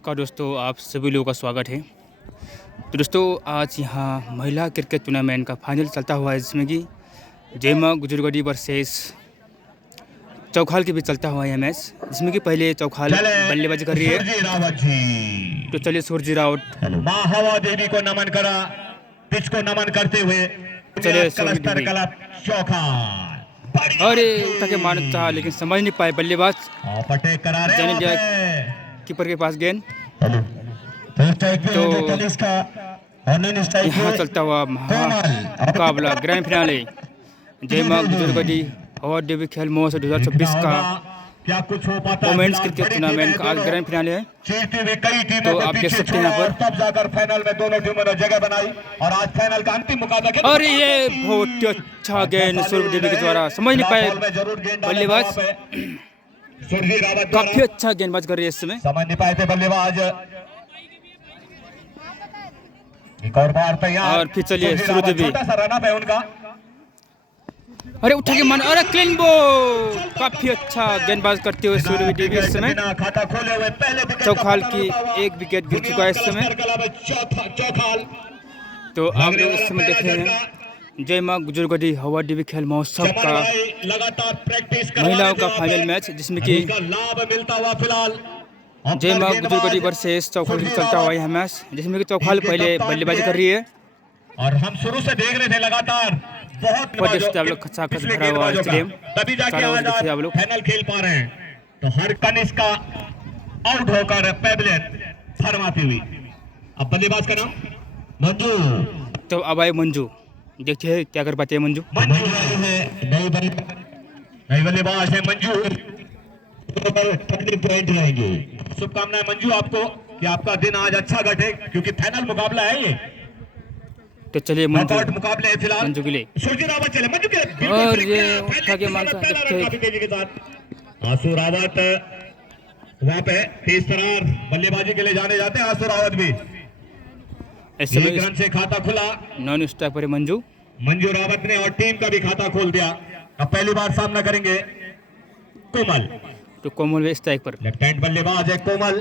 नमस्कार दोस्तों, आप सभी लोगों का स्वागत है। तो दोस्तों आज यहाँ महिला क्रिकेट टूर्नामेंट का फाइनल चलता हुआ है, जिसमें कि जयमा गुजरगढ़ी वर्सेस चौखाल के बीच चलता हुआ है मैच, जिसमें कि पहले चौखाल बल्लेबाजी कर रही है। तो चलिए सूरजी रावत हवा देवी को नमन करा, पिच को नमन करते हुए चलिए अरे उठा के मारना चाहा लेकिन समझ नहीं पाए बल्लेबाज कीपर के पास गेंद। तो यहाँ चलता हुआ मुकाबला ग्रैंड फिनाले जयमा गुजरगढ़ी हवा देवी खेल महोत्सव 2026 का वोमेन्स क्रिकेट टूर्नामेंट का आज ग्रैंड फिनाले है। तो आप देख सकते हैं यहाँ पर तब जाकर फाइनल में दोनों टीमों ने जगह बनाई और आज फाइनल का अंतिम मुकाबला। और ये बहुत अच्छा गेंद सूर्य देवी के द्वारा, समझ नहीं पाए बल्लेबाज, काफी अच्छा गेंदबाज कर रही है इस समय, समझ नहीं पाए थे बल्लेबाज। एक और बार तैयार और फिर चलिए सूर्य देवी, छोटा सा रन अप है उनका। अरे उठा के मार, अरे क्लीन बॉल, काफी अच्छा गेंदबाज करते हुए सूर्य देवी इस समय। चौखाल की एक विकेट गिर चुका है इस समय। तो आप लोग इस समय देख रहे हैं जयमा गुजरगढ़ी हवा देवी खेल महोत्सव का महिलाओं का फाइनल मैच, जिसमें कि जयमा गुजरगढ़ी वर्सेस चौखाल चलता हुआ यह मैच, जिसमें कि चौखाल पहले बल्लेबाजी कर रही है। और हम शुरू से देख रहे थे लगातार बहुत आप लोग खचाखच भरा हुआ स्टेडियम, तभी जाके आज आप लोग फाइनल खेल पा रहे हैं। तो हर कनिष्क का आउट होकर पेबलेट फरमाती हुई। अब बल्लेबाज का नाम मंजू। तो अब आए मंजू, देखते हैं क्या कर पाते हैं मंजू। मंजू है नई बल्लेबाज है मंजू, टर्निंग पॉइंट रहेंगे। शुभकामनाएं मंजू आपको कि आपका दिन आज अच्छा घटे, क्योंकि फाइनल मुकाबला है ये। तो चलिए मंजू, मुकाबले है फिलहाल मंजू के लिए, सूरज रावत चले मंजू के और ये उठा के मार तेजी के साथ आसू रावत वहां पे तेज तरार बल्लेबाजी के लिए जाने जाते हैं। आसू रावत भी इस समय रन से खाता खुला नॉन स्ट्राइक पर मंजू रावत ने, और टीम का भी खाता खोल दिया। अब पहली बार सामना करेंगे कोमल। तो कोमल वे स्ट्राइक पर, लेफ्ट हैंड बल्लेबाज है कोमल।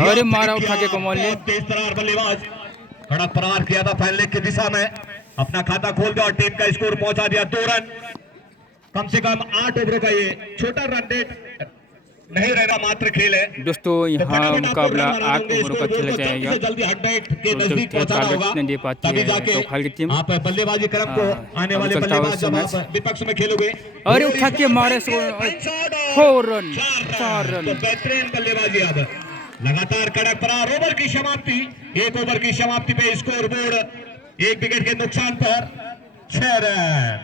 अरे मारा उठा के कोमल ने, तेज तरार बल्लेबाज कड़क प्रहार किया था फैलने की दिशा में, अपना खाता खोल दिया और टीम का स्कोर पहुंचा दिया 2 रन। कम से कम 8 ओवरों का ये छोटा रन रेट नहीं रहेगा, मात्र खेल है दोस्तों। यहाँ मुकाबला 8 ओवरों का खेला जाएगा। जल्दी 100 के नजदीक पहुंचाना होगा, दे पाती तभी है जाके चौखाल की टीम। आप बल्लेबाजी क्रम को आने वाले बल्लेबाज जब आप विपक्ष में खेलोगे। अरे उठा के मारे 4 रन, 4 रन। बेहतरीन बल्लेबाजी। अब लगातार कड़क प्रहार, ओवर की समाप्ति, 1 ओवर की समाप्ति पे स्कोर बोर्ड 1 विकेट के नुकसान पर 6 रन।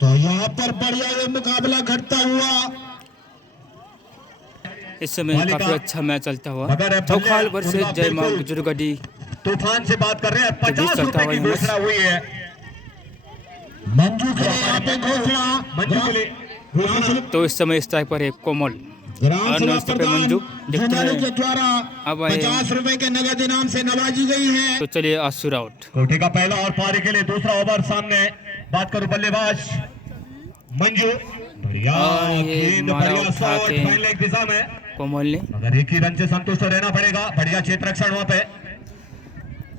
तो यहाँ पर बढ़िया ये मुकाबला घटता हुआ इस समय काफी अच्छा मैच चलता हुआ चौखाल वर्सेस जयमा गुजरगढ़ी तूफान से बात कर रहे हैं। 50 रुपए की घोषणा हुई है मंजू के लिए। तो इस समय स्ट्राइक पर है कोमल और नॉन स्ट्राइक पर मंजू। देखते हैं अब 50 रुपए के नगद इनाम से नवाजी गई है। तो चलिए आसू राउट कोठी का पहला और पारी के लिए दूसरा ओवर सामने। बात करूं बल्लेबाज मंजू, बढ़िया गेंद, बढ़िया शॉट पहले एक दिशा में कोमल ने, मगर एक ही रन से संतुष्ट रहना पड़ेगा। बढ़िया क्षेत्र रक्षण वहां पे।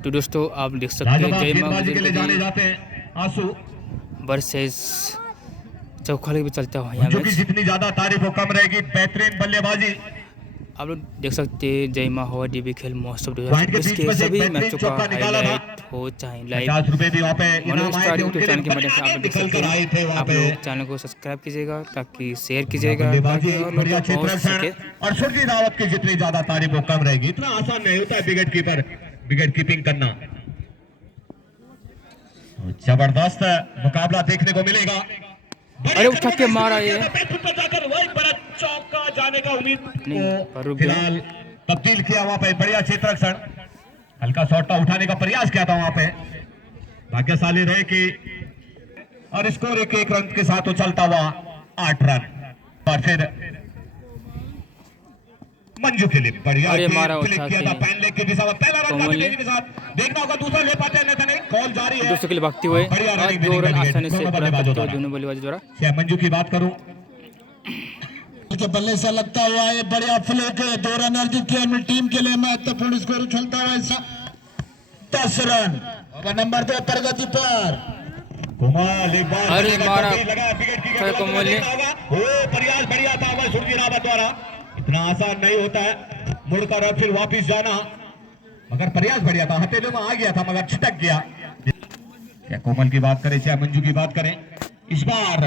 तो दोस्तों आप देख सकते हैं जयमा के लिए जाने जाते हैं आंसू वर्सेस चौखाल भी चलता हुआ यहाँ मैच। जितनी ज्यादा तारीफ हो कम रहेगी। बेहतरीन बल्लेबाजी आप लोग देख सकते हैं जयमा हवा देवी खेल महोत्सव 2026 के सभी मैचों का हाईलाइट हो चाहे लाइव मनोस्टार यूट्यूब चैनल के माध्यम से आप लोग देख सकते हैं। आप लोग चैनल को सब्सक्राइब कीजिएगा ताकि शेयर कीजिएगा ताकि और लोग पहुंच सके। और सूरज रावत की जितनी ज्यादा तारीफ हो कम रहेगी। इतना आसान नहीं होता है विकेट कीपिंग करना। जबरदस्त मुकाबला देखने को मिलेगा। अरे उठा के मारा ये चौका जाने का उम्मीद नहीं, फिलहाल तब्दील किया वहां पे। बढ़िया क्षेत्र रक्षण, हल्का शॉट उठाने का प्रयास किया था वहां पे, भाग्यशाली रहे कि और स्कोर 1 रन के साथ उछलता हुआ 8 रन। और फिर मंजू के लिए बढ़िया किया था पैन लेग की दिशा में। पहला रन काफी तेजी के साथ देखना होगा, दूसरा ले पाते हैं नहीं। कॉल जारी है, दूसरे के लिए भागते हुए 2 रन आसानी से प्राप्त करते हुए दोनों बल्लेबाज द्वारा। मंजू की बात करूं के बल्ले से लगता हुआ ये बढ़िया फ्लिक है, 2 रन अर्जित किया अपनी टीम के लिए। महत्वपूर्ण स्कोर उछलता हुआ ऐसा 10 रन और नंबर 2 प्रगति पर कुमार एक बार अरे मारा लगा विकेट की कोमल ने। वो प्रयास बढ़िया था वह सुरजी रावत द्वारा। इतना आसान नहीं होता है मुड़कर और फिर वापिस जाना, मगर प्रयास बढ़िया था, हथेलियों में आ गया था मगर छिटक गया। क्या कोमल की बात करें चाहे मंजू की बात करें, इस बार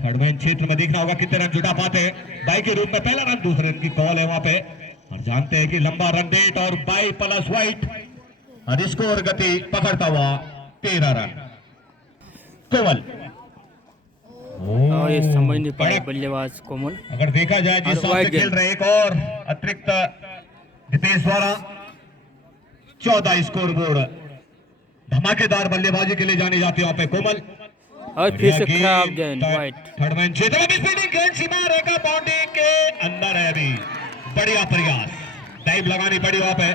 थर्ड मैन क्षेत्र में देखना होगा कितने रन जुटा पाते हैं। बाई के रूप में पहला रन, दूसरे रन की कॉल है वहां पे और जानते हैं कि लंबा रन रेट और बाई प्लस वाइट और स्कोर गति पकड़ता हुआ 13 रन कोमल। और ये समझ नहीं पाए बल्लेबाज कोमल। अगर देखा जाए जिस हिसाब से खेल रहे एक और अतिरिक्त दीपेश द्वारा 14 स्कोर बोर्ड धमाकेदार बल्लेबाजी के लिए जाने जाते हैं वहां पे कोमल। और फिर से खराब गेंद वाइट। थर्ड मैन क्षेत्र में स्पीडिंग गेंद सीमा रेखा बाउंड्री के अंदर है। अभी बढ़िया प्रयास, डाइव लगानी पड़ी वहां पे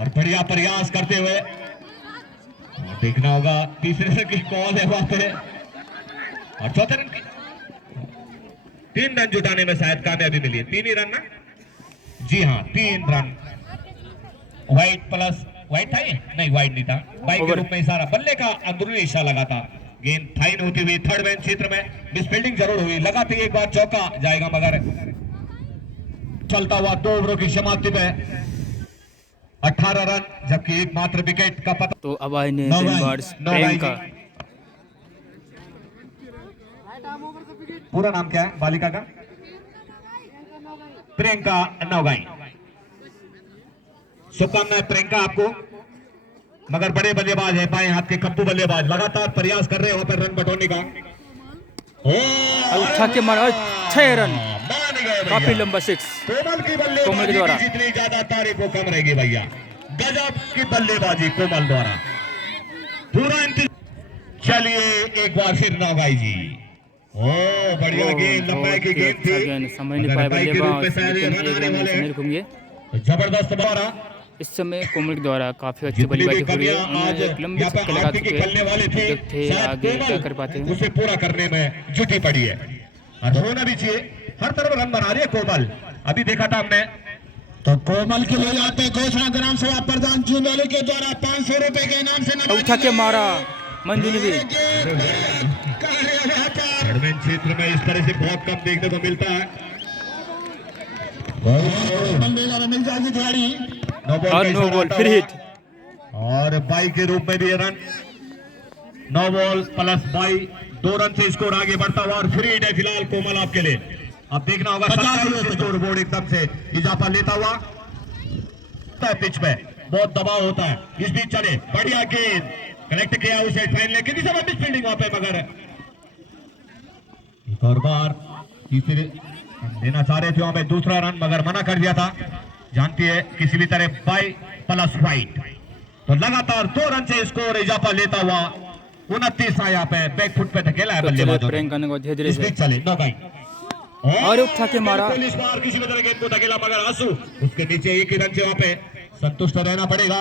और बढ़िया प्रयास करते हुए और देखना होगा तीसरे रन की कॉल है वहां पे और चौथे रन की 3 रन जुटाने में शायद कामयाबी मिली है। 3 ही रन ना, जी हाँ 3 रन। वाइट प्लस वाइट था ये नहीं, वाइट नहीं था, बाई के रूप में इशारा, बल्ले का अंदरूनी हिस्सा लगा था। गेंद थाइन होती हुई थर्ड मैन क्षेत्र में मिसफील्डिंग जरूर हुई, लगाते एक बार चौका जाएगा मगर चलता हुआ 2 ओवरों की समाप्ति पे 18 रन जबकि एकमात्र विकेट का पता। तो अब आए ने प्रियंका। पूरा नाम क्या है बालिका का? प्रियंका नौगाई। शुभकामनाएं प्रियंका आपको, मगर बड़े बल्लेबाज है, बाएं हाथ के कप्पू बल्लेबाज, लगातार प्रयास कर रहे हैं वहां पर रन बटोरने का। उठा के मारा 6 रन, काफी लंबा 6 कोमल की कोमल के बल्लेबाजी द्वारा। की जितनी ज्यादा तारीफ वो कम रहेगी भैया। गजब की बल्लेबाजी कोमल द्वारा, पूरा चलिए एक बार फिर नौगाई जी। ओ बढ़िया गेंद, लंबाई की गेंद थी, समझ नहीं पाए बल्लेबाज, जबरदस्त बारा। इस समय कोमल के द्वारा काफी अच्छी बल्लेबाजी हो रही है। उन्होंने एक लंबे छक्के लगा चुके थे, आगे क्या कर पाते हैं उसे पूरा करने में जुटी पड़ी है और होना भी चाहिए। हर तरफ रन बना रही है कोमल। अभी देखा था हमने तो कोमल के लिए जाते घोषणा ग्राम सभा प्रधान चुनौली के द्वारा 500 रुपए के इनाम से उठा के मारा मंजू ने भी। क्षेत्र में इस तरह से बहुत कम देखने को मिलता है। मिल जाएगी खिलाड़ी और नो बॉल फिर हिट और बाई के रूप में भी run. 9 ball plus by, 2 run से स्कोर आगे बढ़ता हुआ और फ्री हिट है फिलहाल कोमल आपके लिए। अब देखना होगा स्कोर बोर्ड एकदम से इजाफा लेता हुआ पिच पे बहुत दबाव होता है। इस बीच चले बढ़िया गेंद कलेक्ट किया उसे फाइन लेके फील्डिंग वहां पे, मगर एक और बार तीसरे देना चाह रहे थे वहां पे दूसरा रन मगर मना कर दिया था। जानती है किसी भी तरह बाई प्लस वाइट, तो लगातार 2 रन से स्कोर इजाफा लेता हुआ 29 आया पे बैक फुट पे धकेला है बल्लेबाजों ने। चले नौगाई और उठा के मारा, इस बार किसी भी तरह गेंद को धकेला मगर आंसू उसके नीचे एक ही रन से वहां पे संतुष्ट रहना पड़ेगा।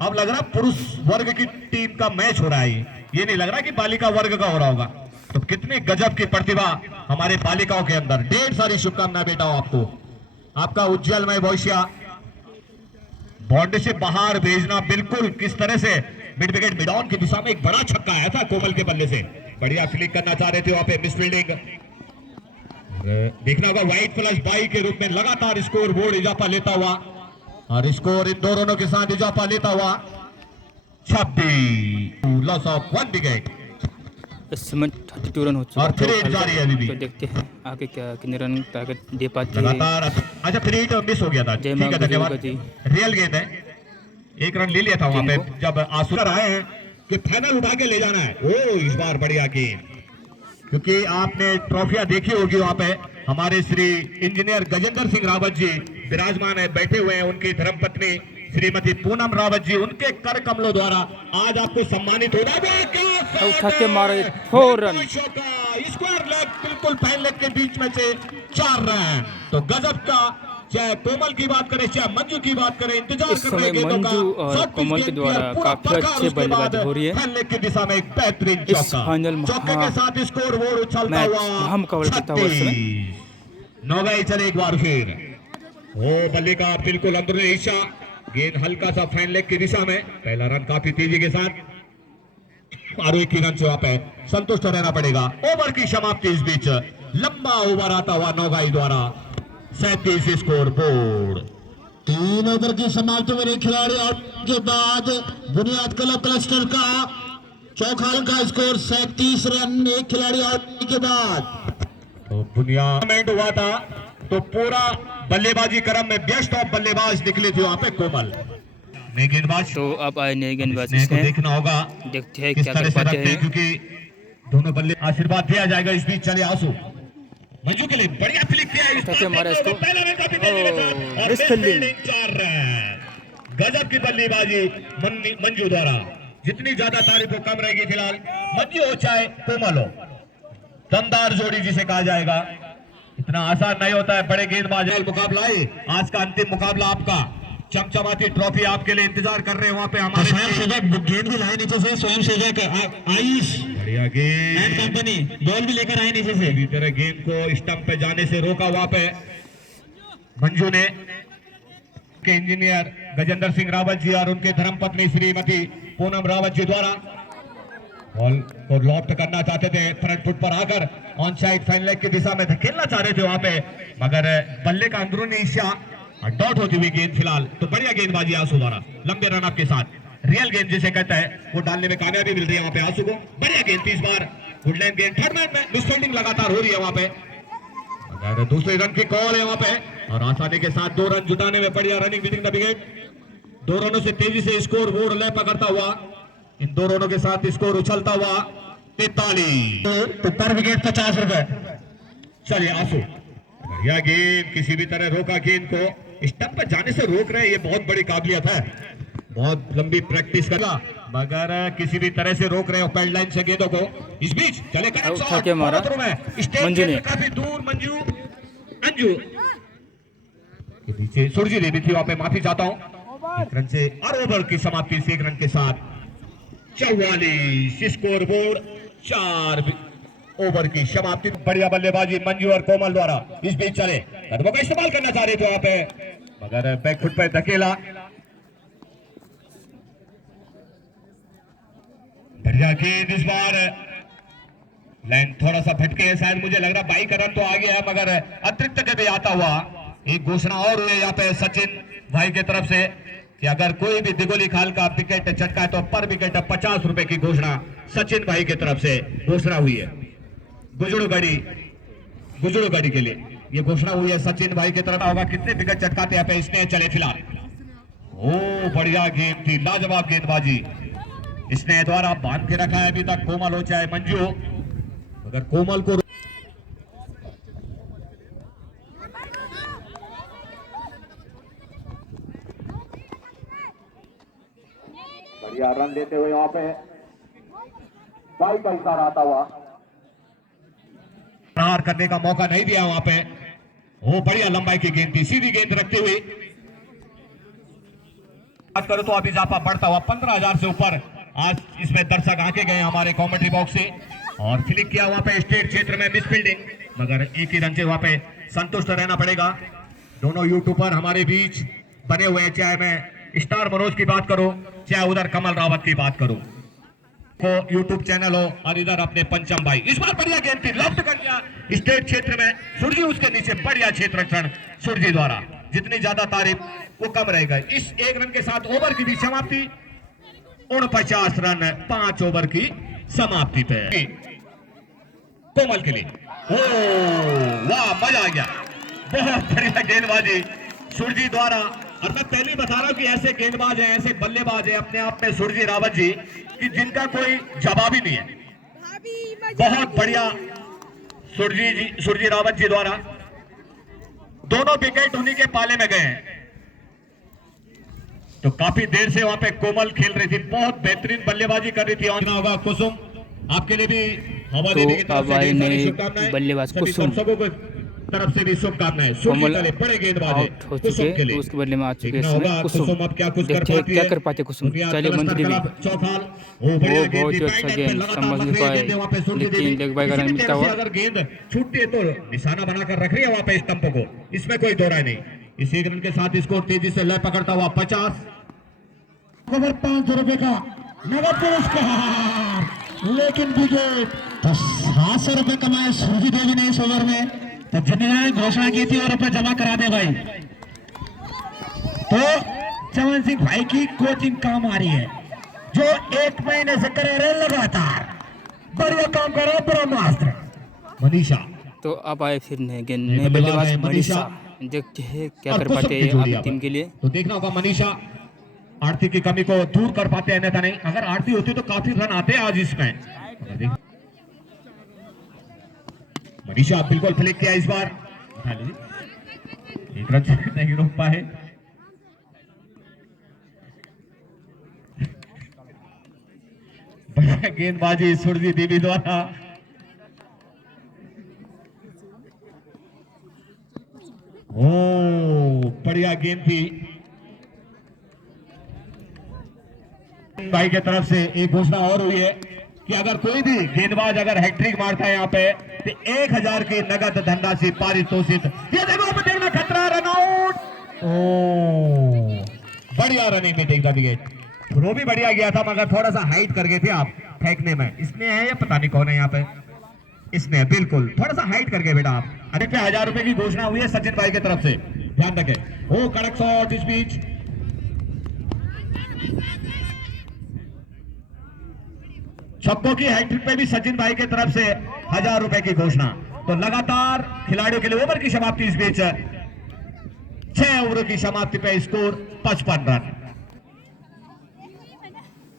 अब लग रहा पुरुष वर्ग की टीम का मैच हो रहा है, ये नहीं लग रहा कि बालिका वर्ग का हो रहा होगा। तो कितनी गजब की प्रतिभा हमारे बालिकाओं के अंदर। ढेर सारी शुभकामनाएं बेटा आपको, आपका उज्जवलमय भविष्य। बाउंड्री से बाहर भेजना बिल्कुल किस तरह से मिड विकेट मिड ऑन की दिशा में एक बड़ा छक्का आया था कोमल के बल्ले से, बढ़िया फ्लिक करना चाह रहे थे वहां पे, मिस फील्डिंग। देखना होगा वाइट प्लस बाई के रूप में लगातार स्कोर बोर्ड इजाफा लेता हुआ और स्कोर इन 2 रनों के साथ इजाफा लेता हुआ 26 लॉस ऑफ 1 विकेट। इस समय 32 रन हो चुके और फिर हिट जारी है अभी भी। तो देखते हैं आगे क्या कितने रन टारगेट दे पाते हैं। लगातार अच्छा फिर हिट मिस हो गया था, ठीक है धन्यवाद। रियल गेंद है, 1 रन ले लिया था वहां पे जब आसुर आए हैं कि फाइनल उठा के ले जाना है। ओ इस बार बढ़िया गेंद, क्योंकि आपने ट्रॉफियां देखी होगी वहां पे हमारे श्री इंजीनियर गजेंद्र सिंह रावत जी विराजमान है, बैठे हुए हैं। उनकी धर्मपत्नी श्रीमती पूनम रावत जी, उनके कर कमलों द्वारा आज आपको सम्मानित होना। उठा के मारे 4 रन, स्क्वायर लेग बिल्कुल फाइन लेग के बीच में से 4 रन। तो गजब का, चाहे कोमल की बात करें चाहे मंजू की बात करें, इंतजार इस कर रहे समय गेंदों का। मंजू और कोमल के द्वारा काफी अच्छी बल्लेबाजी हो रही है। फाइन लेग की दिशा में एक बेहतरीन इस फाइनल चौके के साथ स्कोर बोर्ड उछलता मैच हुआ हम कवर करता हुआ इस समय नौगाई चले एक बार फिर। वो बल्ले का बिल्कुल अंदरूनी हिस्सा, गेंद हल्का सा फाइन लेग की दिशा में। पहला रन काफी तेजी के साथ और एक ही रन से वहां पे संतुष्ट रहना पड़ेगा। ओवर की समाप्ति इस बीच लंबा ओवर आता हुआ नौगाई द्वारा 37 स्कोर बोर्ड। 3 ओवर की समाप्ति में एक खिलाड़ी आउट के बाद बुनियाद क्लब क्लस्टर का चौखाल का स्कोर 37 रन, एक खिलाड़ी आउट के बाद। तो बुनियाद हुआ था तो पूरा बल्लेबाजी क्रम में व्यस्त और बल्लेबाज निकले थे वहां पे कोमल। नए गेंदबाज तो अब आए नए गेंदबाज को हैं, देखना होगा देखते हैं किस क्या तरह कर से पाते रखते हैं, हैं। क्योंकि दोनों बल्ले आशीर्वाद दिया जाएगा। इस बीच चले आंसू मंजू के लिए बढ़िया फ्लिक किया इस उठा के मारा इसको। पहला रन काफी तेजी के साथ और मिस फील्डिंग। 4 रन। गजब की बल्लेबाजी मंजू द्वारा। जितनी ज्यादा तारीफ हो कम रहेगी फिलहाल। मंजू हो चाहे कोमल हो, दमदार जोड़ी जिसे कहा जाएगा। इतना आसान नहीं होता है बड़े गेंदबाज मुकाबला है। आज का अंतिम मुकाबला आपका, चमचमाती ट्रॉफी आपके लिए इंतजार कर रहे हैं वहां पे हमारे स्वयं सेवक। गेंद भी लाए नीचे से, स्वयं सेवक आयुष बढ़िया गेंद कंपनी बॉल भी लेकर आए नीचे से। इसी तरह गेंद को स्टंप पे जाने से रोका वहां पे मंजू ने। के इंजीनियर गजेंद्र सिंह रावत जी और उनके धर्मपत्नी श्रीमती पूनम रावत जी द्वारा बॉल को लॉफ्ट करना चाहते थे, फ्रंट फुट पर आकर ऑन साइड फाइन लेग की दिशा में खेलना चाह रहे थे वहां पे, मगर बल्ले का अंदरूनी हिस्सा डॉट होती हुई गेंद फिलहाल। तो बढ़िया गेंदबाजी आंसू द्वारा लंबे रन अप के साथ। रियल गेंद जिसे कहता है वो डालने में कामयाबी मिल रही है वहां पे आंसू को। बढ़िया गेंद 30 बार वुडलैंड गेंद। थर्ड मैन में डिफेंडिंग लगातार हो रही है वहां पे, मगर दूसरे रन की कॉल है वहां पे और आसानी के साथ 2 रन जुटाने में बढ़िया रनिंग विदिंग द विकेट। 2 रनों से तेजी से स्कोर बोर्ड लय पकड़ता हुआ, इन 2 रनों के साथ स्कोर उछलता हुआ 43। तो पर विकेट 50 रुपए। चलिए आंसू बढ़िया गेंद, किसी भी तरह रोका गेंद को, स्टंप पर जाने से रोक रहे हैं, ये बहुत बड़ी काबिलियत है। बहुत लंबी प्रैक्टिस करना, मगर किसी भी तरह से रोक रहे हो पैड लाइन से गेंदों को। इस बीच चले मंजू ने काफी दूर मंजू अंजू के पीछे सुरजी देनी थी वहां पे, माफी चाहता हूं। 1 रन से और ओवर की समाप्ति से 1 रन के साथ 44 स्कोर बोर्ड। 4 ओवर की समाप्ति। बढ़िया बल्लेबाजी मंजू और कोमल द्वारा। इस बीच चले कदमों का इस्तेमाल करना चाह रहे थे वहां पे, मगर बैक फुट पे धकेला। बढ़िया गेंद इस बार, लाइन थोड़ा सा भटके है शायद, मुझे लग रहा 22 का रन तो आ गया है, मगर अतिरिक्त गति आता हुआ एक घोषणा और हुई है यहाँ पे सचिन भाई की तरफ से कि अगर कोई भी दिगोली खाल का विकेट चटका है तो पर विकेट 50 रुपए की घोषणा सचिन भाई की तरफ से घोषणा हुई है। गुजड़ू गढ़ी के लिए ये घोषणा हुई है सचिन भाई की तरफ। होगा कितने विकेट चटकाते हैं इसने चले फिलहाल। ओ बढ़िया गेंद थी, लाजवाब गेंदबाजी इसने द्वारा बांध के रखा है अभी तक, कोमल हो चाहे मंजू। अगर कोमल को बढ़िया रन देते हुए वहां पे बाई का इशारा आता हुआ, प्रहार करने का मौका नहीं दिया वहां पे। वो बढ़िया लंबाई की गेंद थी, सीधी गेंद रखते हुए बात करो तो अभी इजाफा बढ़ता हुआ 15,000 से ऊपर। आज इसमें दर्शक आके गए हमारे कमेंट्री बॉक्स से और फ्लिक किया वहां पे स्टेट क्षेत्र में मिस फील्डिंग, मगर एक ही रन से वहां पे संतुष्ट रहना पड़ेगा। दोनों यूट्यूबर हमारे बीच बने हुए हैं, चाहे मैं स्टार मनोज की बात करूं चाहे उधर कमल रावत की बात करूं, को यूट्यूब चैनल हो और इधर अपने पंचम भाई। इस बार बढ़िया गेंद थी, लेफ्ट कर दिया स्टेट क्षेत्र में, सुरजी उसके नीचे, बढ़िया क्षेत्र रक्षण सुरजी द्वारा। जितनी ज्यादा तारीफ वो कम रहेगा। इस 1 रन के साथ ओवर की भी समाप्ति, 49 रन 5 ओवर की समाप्ति पे कोमल के लिए। ओ वाह, मजा आ गया, बहुत बढ़िया गेंदबाजी सुरजी द्वारा। और मैं पहले बता रहा हूं कि ऐसे गेंदबाज हैं, ऐसे बल्लेबाज हैं अपने आप में सुरजी रावत जी कि जिनका कोई जवाब ही नहीं है। बहुत बढ़िया सुरजी रावत जी द्वारा, दोनों विकेट उन्हीं के पाले में गए हैं। तो काफी देर से वहां पे कोमल खेल रही थी, बहुत बेहतरीन बल्लेबाजी कर रही थी। और होगा कुसुम, आपके लिए भी हवा देने की तरफ से बल्लेबाज कुसुम तरफ से भी शुभकामनाएं। कोमल बड़े गेंदबाज आउट हो चुके कुसुम के तो लिए उसके बदले में आ चुके देखना इस समय होगा कुसुम। कुसुम अब क्या कुछ कर देखते हैं पाती क्या है। कर पाते कुसुम। दुनिया चलिए कलस्टर मंत्री भी क्लब चौखाल वो वो बढ़िया बहुत ही गेंद अच्छा बैकएंड पे गेंद लगातार समझ लग नहीं रही है पाए, गेंद वहां पे सूर्य लेकिन देवी लेग बाय का किसी रन भी मिलता तरह से हुआ। अगर गेंद छूटती है तो निशाना बनाकर रख रही है वहां पे स्टंप को, इसमें कोई दो राय नहीं। इस एक रन के साथ स्कोर तेजी से लय पकड़ता हुआ 50 ओवर 500 रुपए का नगद पुरस्कार, लेकिन विकेट तो 700 रुपए कमाए सूर्य देवी ने इस ओवर में। तो जिन्होंने घोषणा की थी और रुपए जमा करा दे भाई। तो चमन सिंह भाई की कोचिंग काम आ रही है, जो 1 महीने से कर रहे लगातार बढ़िया काम कर रहे ब्रह्मास्त्र मनीषा। तो अब आए फिर नए गेंद नए नए बल्लेबाज बल्लेबाज हैं मनीषा। देखते हैं क्या और कर कुसुम पाते की हैं जोड़ी अब टीम के लिए। तो देखना होगा मनीषा आरती की कमी को दूर कर पाते हैं, अन्यथा नहीं। अगर आरती होती तो काफी रन आते आज इसमें। मनीषा बिल्कुल फ्लिक किया इस बार, उठा लीजिए, एक रन से नहीं रोक पाए। बढ़िया गेंदबाजी सूर्य देवी द्वारा। ओ बढ़िया गेंद थी भाई की तरफ से। एक घोषणा और हुई है कि अगर कोई भी गेंदबाज अगर हैट्रिक मारता है यहाँ पे तो 1000 की नगद धनराशि पारितोषिक। ये देखो देखना खतरा, रन आउट। ओ बढ़िया रनिंग मीटिंग का विकेट, थ्रो भी बढ़िया गया था मगर थोड़ा सा हाइट कर गए थे आप फेंकने में। इसने है या पता नहीं कौन है यहाँ पे, इसने बिल्कुल थोड़ा सा हाइट कर गए बेटा आप। अधिक पे 1000 रुपए की घोषणा हुई है सचिन भाई की तरफ से, ध्यान रखें। ओ कड़क शॉट इस बीच, छक्कों की हैट्रिक पे भी सचिन भाई की तरफ से 1000 रुपए की घोषणा। तो लगातार खिलाड़ियों के लिए ओवर की समाप्ति इस बीच 6 ओवर की समाप्ति पे स्कोर 55 रन।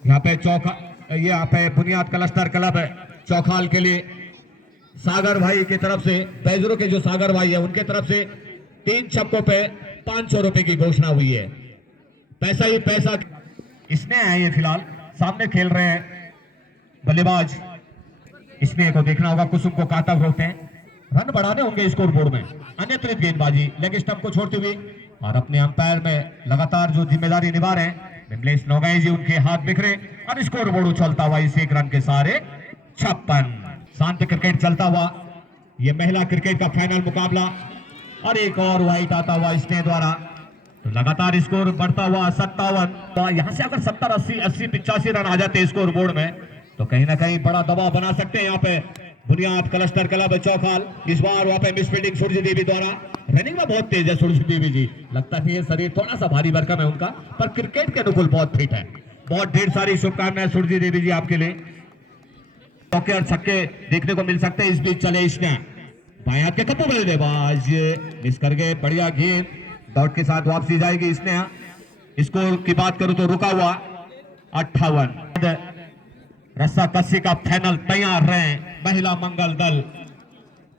यहाँ पे यहाँ पे बुनियाद क्लस्टर क्लब चौखाल के लिए सागर भाई की तरफ से, बैजरो के जो सागर भाई है उनके तरफ से 3 छक्कों पे 500 रुपए की घोषणा हुई है। पैसा ही पैसा इसमें है। ये फिलहाल सामने खेल रहे हैं बल्लेबाज, इसमें को देखना होगा कुसुम को कातक रोकते हैं, रन बढ़ाने होंगे स्कोर बोर्ड में। अन्यत्रित गेंदबाजी लेग स्टंप को छोड़ते हुए और अपने अंपायर में लगातार जो जिम्मेदारी निभा रहे हैं विमलेश नौगाई जी, उनके हाथ बिखरे और स्कोर बोर्ड उछलता हुआ इस 1 रन के सारे 56। शांत क्रिकेट चलता हुआ यह महिला क्रिकेट का फाइनल मुकाबला और एक और वाइट आता हुआ स्ने द्वारा। तो लगातार स्कोर बढ़ता हुआ 57। यहां से अगर 70 80 80 85 रन आ जाते स्कोर बोर्ड में तो कहीं ना कहीं बड़ा दबाव बना सकते हैं यहाँ पे बुनियाद क्लस्टर क्लब चौखाल। इस बार वहां पे मिस फील्डिंग सूर्य देवी द्वारा। रनिंग में बहुत तेज है सूर्य देवी जी, लगता है ये शरीर थोड़ा सा भारी भरकम है उनका, पर क्रिकेट के अनुकूल बहुत फिट है। बहुत ढेर सारी शुभकामनाएं सूर्य देवी जी आपके लिए। चौके और छक्के देखने को मिल सकते हैं। इस बीच चले इसने बाएं हाथ के कप्पू बल्लेबाज मिस कर गए, बढ़िया गेंद डॉट के साथ वापसी जाएगी। इसने स्कोर की बात करूं तो रुका हुआ 58। रस्सा कस्सी का फाइनल तैयार रहे महिला मंगल दल,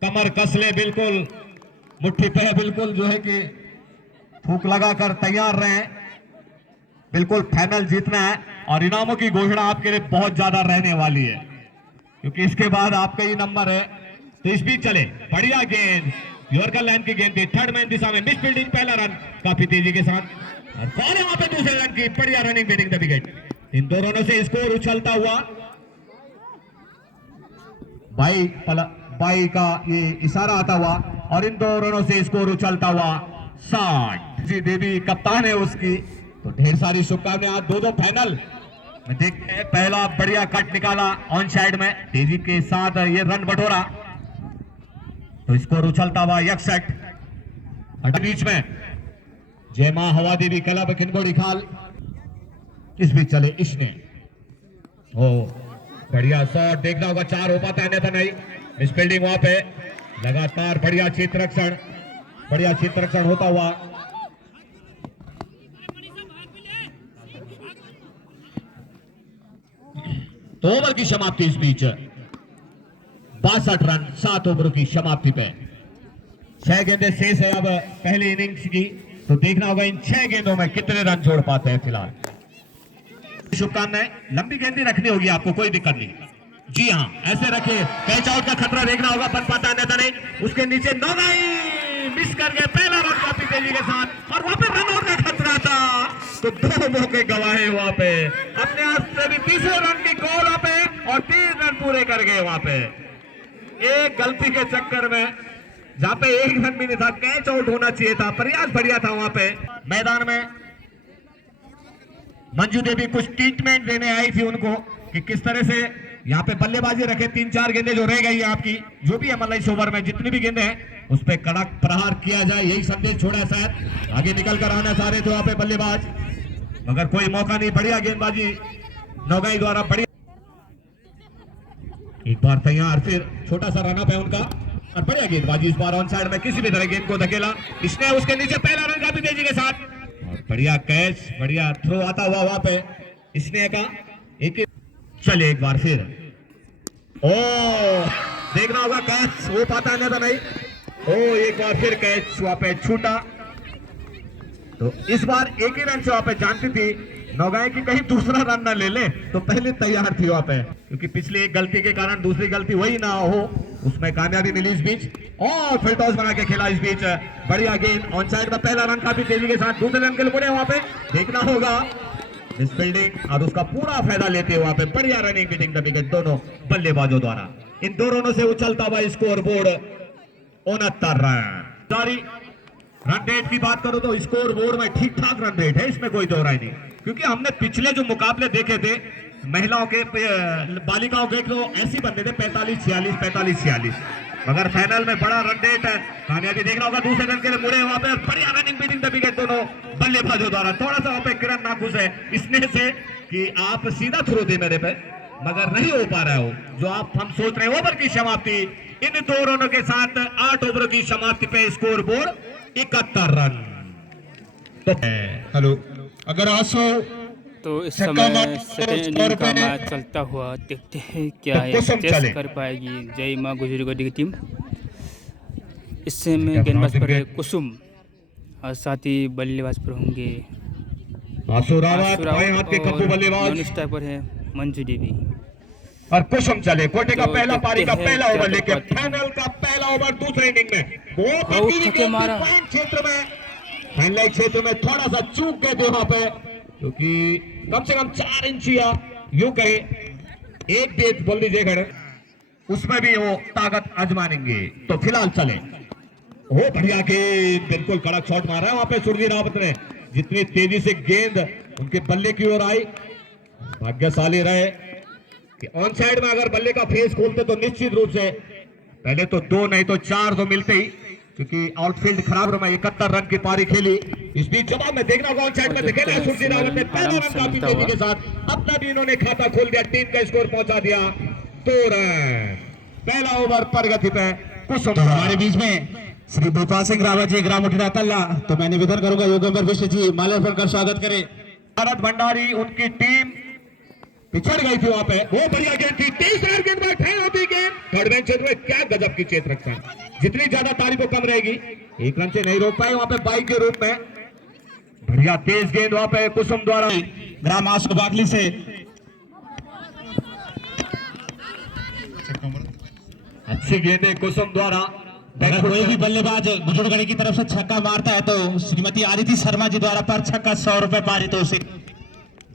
कमर कसले बिल्कुल मुट्ठी पे बिल्कुल जो है कि फूक लगाकर तैयार रहे, बिल्कुल फाइनल जीतना है। और इनामों की घोषणा आपके लिए बहुत ज्यादा रहने वाली है क्योंकि इसके बाद आपका ही नंबर है। तो इस बीच चले बढ़िया गेंद, यॉर्कर लाइन की गेंद थी, थर्ड मैन दिशा में मिस फील्डिंग, पहला रन काफी तेजी के साथ। और कौन है वहां पे दूसरे रन की बढ़िया रनिंग बीटिंग द विकेट। इन दोनों रनों से स्कोर उछलता हुआ बाई का ये इशारा आता हुआ और इन 2 रनों से स्कोर उछलता हुआ 60। जी देवी कप्तान है उसकी, तो ढेर सारी शुभकामनाएं। आज 2-2 फाइनल में देखते हैं। पहला बढ़िया कट निकाला ऑन साइड में तेजी के साथ ये रन बटोरा, तो स्कोर उछलता हुआ 61। बीच में जय मां हवा देवी क्लब किनगोड़ी खाल। इस बीच चले इसने ओ बढ़िया शॉट, देखना होगा 4 हो पाता है अन्यथा नहीं। मिस फील्डिंग वहां पे लगातार बढ़िया क्षेत्ररक्षण होता हुआ। तो ओवर की समाप्ति इस बीच 62 रन 7 ओवर की समाप्ति पे 6 गेंदें शेष है अब पहली इनिंग्स की। तो देखना होगा इन 6 गेंदों में कितने रन जोड़ पाते हैं। फिलहाल शुभकामनाएं, लंबी गेंदें रखनी होगी आपको, कोई दिक्कत नहीं। जी हाँ, ऐसे रखे, कैच आउट का खतरा देखना होगा, बन पाता अन्यथा नहीं। उसके नीचे नौगाई मिस कर गए पहला रन काफी तेजी के साथ, और वहां पे रन आउट का खतरा था, तो 2 मौके गवाए वहां पे। अपने आप से भी तीसरे रन की कॉल वहां पे, और 3 रन पूरे कर गए वहां पे। एक गलती के चक्कर में, जहां पे 1 रन भी नहीं था, कैच आउट होना चाहिए था, प्रयास बढ़िया था वहां पे। मैदान में मंजू देवी कुछ ट्रीटमेंट देने आई थी उनको कि किस तरह से यहाँ पे बल्लेबाजी रखे। 3-4 गेंदें जो रह गई है आपकी, जो भी है मतलब इस ओवर में जितनी भी गेंदें हैं, उस पर कड़क प्रहार किया जाए, यही संदेश छोड़ा है शायद। आगे निकल कर आना चाह रहे थे वहां पे बल्लेबाज, मगर कोई मौका नहीं। बढ़िया गेंदबाजी नौगाई द्वारा, बढ़िया। एक बार तैयार, फिर छोटा सा रन अप है उनका, और बढ़िया गेंदबाजी इस बार ऑन साइड में, किसी भी तरह गेंद को धकेला इसने, उसके नीचे पहला रन काफी तेजी के साथ, और बढ़िया कैच, बढ़िया थ्रो आता हुआ वहां पे इसने का। एक चले एक बार फिर, ओ देखना होगा कैच हो पाता है तो नहीं। ओ एक बार फिर कैच वहां पे छूटा, तो इस बार एक ही रन से वहां पे जानती थी नौगाई की कहीं दूसरा रन ना ले ले, तो पहले तैयार थी वहां पे, क्योंकि पिछली एक गलती के कारण दूसरी गलती वही ना हो, उसमें कामयाबी मिली इस बीच, और फिर टॉस बना के खेला इस बीच। बढ़िया गेंद ऑन साइड में, पहला रन काफी तेजी के साथ, दूसरे रन के लिए मुड़े वहां पे, देखना होगा इस फील्डिंग और उसका पूरा फायदा लेते हुए वहां पे बढ़िया रनिंग बीटिंग द विकेट दोनों बल्लेबाजों द्वारा। इन दो रनों से उछलता हुआ score board 69 run. Sorry, run rate की बात करो तो स्कोर बोर्ड में ठीक ठाक रन रेट है, इसमें कोई दो राय नहीं, क्योंकि हमने पिछले जो मुकाबले देखे थे महिलाओं के, बालिकाओं के, तो ऐसे बनते थे 45-46, 45-46, मगर फाइनल में बड़ा रन रेट है। कामयाबी देखना होगा, दूसरे रन के लिए मुड़े वहां पे, बढ़िया रनिंग बीटिंग द विकेट दोनों बल्लेबाजों द्वारा। थोड़ा सा वहां पे किरण नाखुश है इसने से कि आप सीधा थ्रो दे मेरे पे, मगर नहीं हो पा रहा हो जो आप हम सोच रहे हैं। ओवर की समाप्ति इन 2 रनों के साथ, 8 ओवर की समाप्ति पे स्कोर बोर्ड 71 रन। तो हेलो, अगर आंसू तो इस समय सेकेंड इनिंग का मैच चलता हुआ, देखते हैं क्या है चेस कर पाएगी जय मां गुजरगढ़ी की टीम। इस समय गेंदबाज पर है कुसुम, और साथ ही बल्लेबाज पर होंगे आंसू रावत, बाएं हाथ के कप्पू बल्लेबाज, नॉन स्टार पर है मंजू देवी, और कुसुम चले। कोटे का तो पहला पारी का देखते पहला हैं ओवर क्या लेके, कर पाते हैं। फाइनल का पहला ओवर दूसरे इनिंग में, वो छक्के मारा। क्षेत्र में, फाइनल क्षेत्र में थोड़ा सा चूक गए थे वहां पे, क्योंकि कम से कम 4 इंच या यूं कहे 1 डेट बोल दीजिए खड़े, उसमें भी वो ताकत आजमाएंगे। तो फिलहाल चले, वो बढ़िया गेंद, बिल्कुल कड़क शॉट मारा है वहां पे सुरजी रावत ने। जितनी तेजी से गेंद उनके बल्ले की ओर आई, भाग्यशाली रहे कि ऑन साइड में अगर बल्ले का फेस खोलते तो निश्चित रूप से पहले तो 2 नहीं तो 4 तो मिलते ही, क्योंकि आउटफील्ड खराब रहा। 71 रन की पारी खेली, इस बीच जवाब में देखना होगा ऑन साइड में दिखेगा सुरजी रावत ने पहला रन काफी तेजी के साथ, अपना भी इन्होंने खाता खोल दिया, टीम का स्कोर पहुंचा दिया 2 रन। पहला ओवर प्रगति पे कुसुम। तो हमारे बीच में श्री भूपाल सिंह रावत जी, ग्राम उठिरा तल्ला, तो मैं निवेदन करूंगा योगेंद्र विश्व जी माल्यार्पण कर स्वागत करें। भारत भंडारी उनकी टीम पिछड़ गई थी वहां पे, वो बढ़िया गेंद थी, 23 रन गेंद में ठहर होती गेंद, थर्ड मैन क्षेत्र में क्या गजब की चेत रखता है, जितनी ज्यादा तारीफ कम रहेगी। 1 रन से नहीं रोक पाए वहां पे बाई के रूप में, बढ़िया तेज गेंद वहां पे कुसुम द्वारा, ग्राम आसू बागली से अच्छी गेंद कुसुम द्वारा। अगर कोई भी बल्लेबाज बुजुर्गढ़ी की तरफ से छक्का मारता है तो श्रीमती आदिति शर्मा जी द्वारा पर छक्का 100 रुपए पारितोषिक।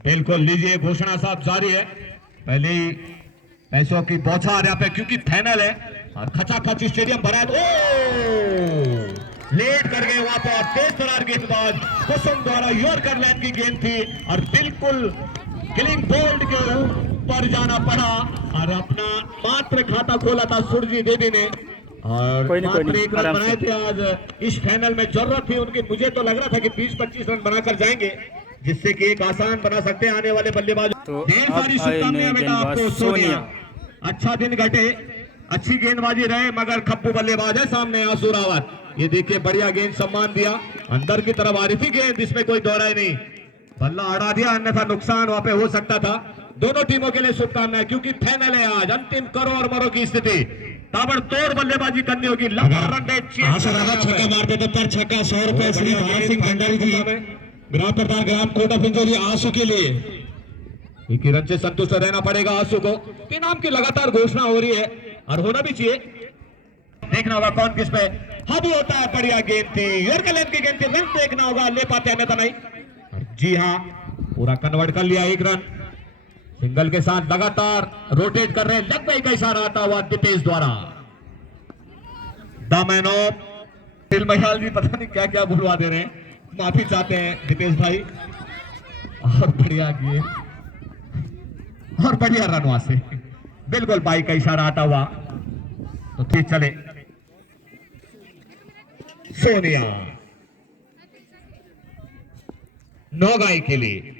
बिल्कुल, लीजिए घोषणा साहब जारी है, पहले ही पैसों की बौछार यहाँ पे, क्योंकि फाइनल है और खचाखच स्टेडियम भरा है। ओ लेट कर गए वहां पर, तेज तरार गेंदबाज कुसुम द्वारा यॉर्कर लाइन की गेंद थी, और बिल्कुल किलिंग बोल्ड के ऊपर जाना पड़ा, और अपना मात्र खाता खोला था सुरजी देवी ने, और मात्र 1 रन बनाए थे आज इस फाइनल में। जरूरत थी उनकी, मुझे तो लग रहा था कि 20-25 रन बनाकर जाएंगे, जिससे कि एक आसान बना सकते हैं आने वाले बल्लेबाज। तो ढेर सारी शुभकामनाएं बेटा आपको सोनिया, अच्छा दिन घटे, अच्छी गेंदबाजी रहे, मगर खप्पू बल्लेबाज है सामने आंसू रावत। ये देखिए बढ़िया गेंद, सम्मान दिया अंदर की तरफ, आरिफी गेंद, इसमें कोई दौरा ही नहीं, बल्ला अड़ा दिया, अन्यथा नुकसान वहां पे हो सकता था। दोनों टीमों के लिए शुभकामनाएं, क्योंकि फाइनल है आज, अंतिम करो और मरो की स्थिति, ताबड़तोड़ बल्लेबाजी करनी होगी। लंबा रन रेट, छक्का मारते थे पर छक्का 100 रुपए श्री भारत सिंह भंडारी जी, ग्राम प्रधान ग्राम कोटा पिंजौरी आंसू के लिए। एक ही रन से संतुष्ट रहना पड़ेगा आंसू को। इनाम की लगातार घोषणा हो रही है और होना भी चाहिए। देखना होगा कौन किस पे हावी होता है। बढ़िया गेंद थी, यॉर्कर की गेंद थी, रन देखना होगा, ले पाते हैं नहीं। जी हाँ, पूरा कन्वर्ट कर लिया, एक रन सिंगल के साथ लगातार रोटेट कर रहे हैं। लग गई का इशारा आता हुआ दीपेश द्वारा। द मैन ऑफ दिल महियाल जी पता नहीं क्या क्या बुलवा दे रहे हैं, माफी चाहते हैं दीपेश भाई। और बढ़िया गेंद और बढ़िया रन वहां से, बिल्कुल बाई का इशारा आता हुआ। तो ठीक चले सोनिया नौगाई के लिए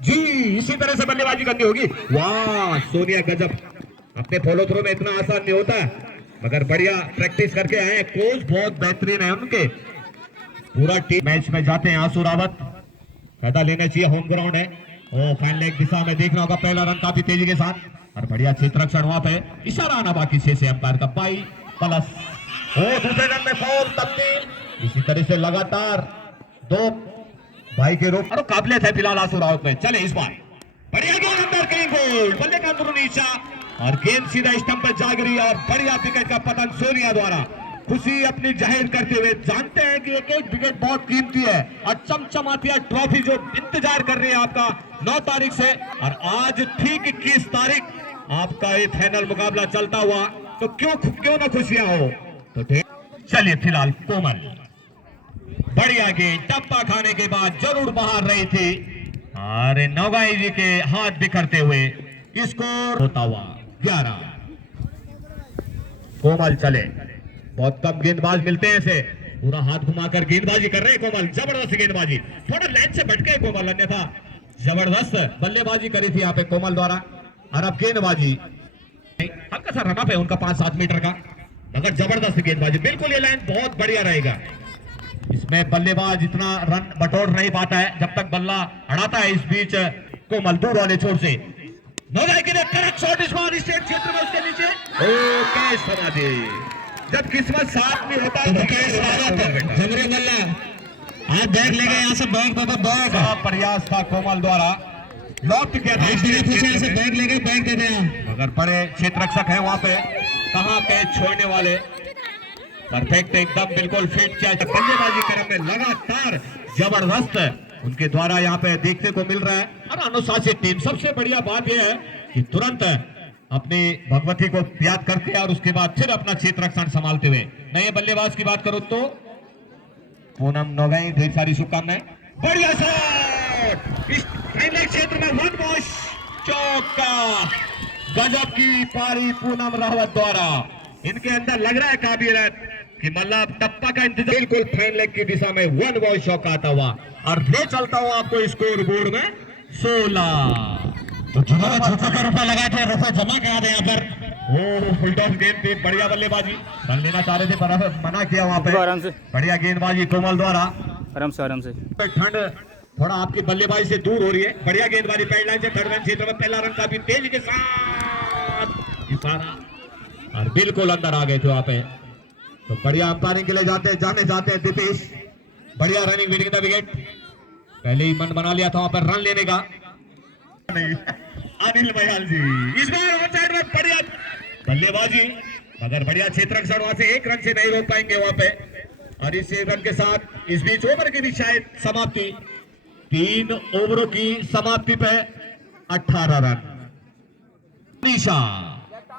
जी, इसी तरह से बल्लेबाजी करनी होगी। वाह सोनिया गजब, अपने फॉलो थ्रो में इतना आसान नहीं होता, मगर बढ़िया प्रैक्टिस करके आए हैं। कोच बहुत बेहतरीन है उनके, पूरा टीम मैच में जाते हैं। आंसू रावत फायदा लेना चाहिए, होम ग्राउंड है। ओ फाइन लेग दिशा में देखना होगा, पहला रन काफी तेजी के साथ और बढ़िया क्षेत्ररक्षण वहां पे, इशारा आना बाकी से अंपायर का 22+। ओ दूसरे रन में फॉल तब्दील। इसी तरह से लगातार 2 भाई के रूप और काबिलियत है फिलहाल आंसू रावत में। चले इस बार बढ़िया गेंद अंदर, क्लीन बोल्ड, बल्ले का अंदरूनी हिस्सा और गेंद सीधा स्टंप पर जा गिरी और बढ़िया विकेट का पतन सोनिया द्वारा। खुशी अपनी जाहिर करते हुए, जानते हैं कि एक एक विकेट बहुत कीमती है और चमचमाती है ट्रॉफी जो इंतजार कर रही है आपका 9 तारीख से, और आज ठीक 21 तारीख आपका ये फाइनल मुकाबला चलता हुआ, तो क्यों ना खुशियां हो। तो चलिए फिलहाल कोमल बढ़िया गेंद, टप्पा खाने के बाद जरूर बाहर रही थी और नौगाई जी के हाथ बिखरते हुए स्कोर होता हुआ 11। कोमल चले, बहुत कम गेंदबाज मिलते हैं ऐसे, पूरा हाथ घुमाकर गेंदबाजी कर रहे हैं कोमल, जबरदस्त गेंदबाजी, थोड़ा लाइन से भटके कोमल, अन्यथा जबरदस्त बल्लेबाजी करी थी यहाँ पे कोमल द्वारा। और अब गेंदबाजी हल्का सा रन अप है उनका 5-7 मीटर का, मगर जबरदस्त गेंदबाजी, बिल्कुल ये लाइन बहुत बढ़िया रहेगा। इसमें बल्लेबाज इतना रन बटोर नहीं पाता है जब तक बल्ला अड़ाता है। इस बीच कोमल दूर वाले छोर से नौगाई के लिए करेक्ट शॉट, इस बार स्टेट क्षेत्र में उसके नीचे ओके समाधि। जब किस्मत साथ में होता है तो जबरे बल्ला आप बैग ले गए, यहाँ से बैग दे दो, बैग प्रयास था कोमल द्वारा, लॉक किया था, से बैग ले गए, बैग दे दे। मगर बड़े क्षेत्र रक्षक है वहां पे, कहां कैच छोड़ने वाले, परफेक्ट एकदम बिल्कुल फिट। बल्लेबाजी क्रम में लगातार जबरदस्त उनके द्वारा यहाँ पे देखने को मिल रहा है और अनुशासित टीम। सबसे बढ़िया बात यह है कि तुरंत अपनी भगवती को याद करके और उसके बाद फिर अपना क्षेत्र रक्षण संभालते हुए। नए बल्लेबाज की बात करो तो पूनम नौगाई, ढेर सारी शुभकामनाएं। बढ़िया शॉट, इस क्षेत्र में 1 बॉल चौका, गजब की पारी पूनम रावत द्वारा। इनके अंदर लग रहा है काबिलियत कि मतलब टप्पा का इंतजार, बिल्कुल फाइन लेग की दिशा में 1 बॉल शॉट आता हुआ और ले चलता हुआ आपको स्कोर बोर्ड में 16। तो जिन्होंने 600 रुपए लगाए थे रुपए जमा करा दे यहाँ पर। ओ फुल टॉस गेंद थी, बढ़िया बल्लेबाजी, रन लेना चाह रहे थे पर मना किया वहां पे। आराम से, बढ़िया गेंदबाजी कोमल द्वारा, आराम से। ठंड थोड़ा आपकी बल्लेबाजी से दूर हो रही है। बढ़िया गेंदबाजी पैड लाइन से थर्ड रन क्षेत्र में, पहला रन काफी तेजी के साथ इशारा और बिल्कुल अंदर आ गए थे वहां पे। तो बढ़िया अंपायरिंग के लिए जाने जाते हैं दीपेश, बढ़िया रनिंग विनिंग द विकेट, पहले ही मन बना लिया था वहां पर रन लेने का। अनिल महियाल जी इस बार ऑन साइड में बढ़िया बल्लेबाजी, मगर बढ़िया क्षेत्र रक्षण, वहां से 1 रन से नहीं रोक पाएंगे वहां पे। और इस 1 रन के साथ इस बीच ओवर की भी शायद समाप्ति, 3 ओवरों की समाप्ति पे 18 रन।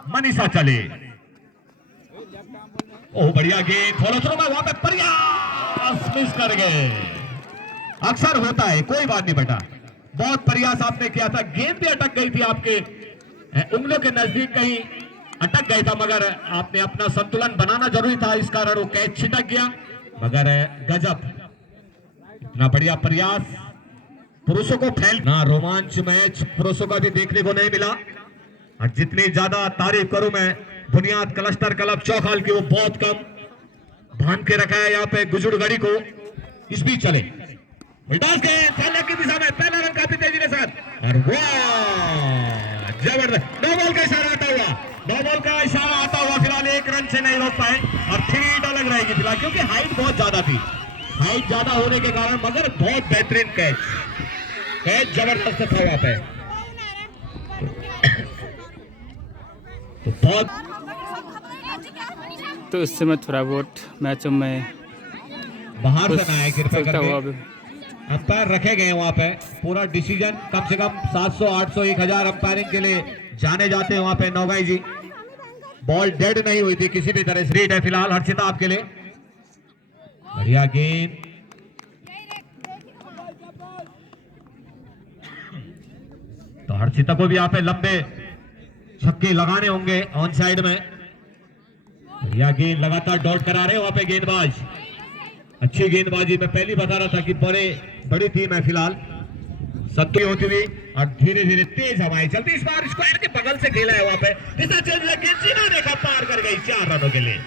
मनीषा चले, ओ बढ़िया गेंद, फॉलो थ्रो में वहां पे प्रयास मिस कर गए। अक्सर होता है, कोई बात नहीं बेटा, बहुत प्रयास आपने किया था, गेंद भी अटक गई थी आपके उंगलियों के नजदीक, कहीं अटक गई था, मगर आपने अपना संतुलन बनाना जरूरी था, इस कारण वो कैच छिटक गया। मगर गजब, इतना बढ़िया प्रयास, पुरुषों को फैल ना रोमांच मैच पुरुषों का भी देखने को नहीं मिला। और जितनी ज्यादा तारीफ करूं मैं बुनियाद क्लस्टर क्लब चौखाल की, वो बहुत कम भान के रखा है यहाँ पे गुजुरगढ़ी को। इस बीच चले उल्टास गए फैलक की दिशा में, पहला रन काफी तेजी के साथ और वाह जबरदस्त, 9 बॉल का इशारा आता हुआ, 9 बॉल का इशारा आता हुआ, फिलहाल 1 रन से नहीं रोक पाए और 3 अलग रहेगी फिलहाल, क्योंकि हाइट बहुत ज्यादा थी, हाइट ज्यादा होने के कारण, मगर बहुत बेहतरीन कैच कैच जबरदस्त था वहां पे। तो बहुत तो इस समय थोड़ा बहुत मैचों में बाहर कुछ से ना आए कृपया चलता हुआ करके। अंपायर रखे गए वहां पे। पूरा डिसीजन कम से कम 700 800 1000 अंपायरिंग के लिए जाने जाते हैं वहां पे नौगाई जी। बॉल डेड नहीं हुई थी किसी भी तरह से। रीड है फिलहाल हर्षिता आपके लिए। बढ़िया गेंद। तो हर्षिता को भी यहाँ पे लंबे छक्के लगाने होंगे ऑन साइड में। बढ़िया गेंद। लगातार डॉट करा रहे हैं वहां पे गेंदबाज। अच्छी गेंदबाजी। मैं पहले बता रहा था कि बड़ी टीम है फिलहाल। संतुलित होती हुई और धीरे धीरे तेज हवाएं चलती। इस बार स्क्वायर के बगल से खेला है वहां पे। दिशा चेंज लेकिन सीधा देखा पार कर गई 4 रनों के लिए।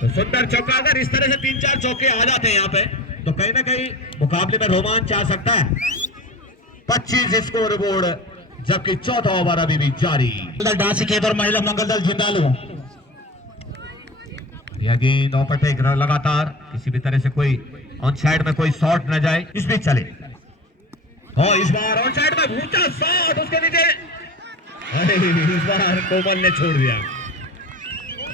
तो सुंदर चौका। अगर इस तरह से 3-4 चौके आ जाते हैं यहाँ पे तो कहीं ना कहीं मुकाबले में रोमांच आ सकता है। 25 स्कोर बोर्ड जबकि चौथा ओवर अभी भी जारी। डांसी खेत और महिला मंगल दल झुंझालू। यह गेंद ओवरटेक लगातार। किसी भी तरह से कोई ऑन साइड में कोई शॉट न जाए इस बीच चले। और इस बार ऑन साइड में ऊंचा शॉट उसके नीचे। अरे इस बार कोमल ने छोड़ दिया।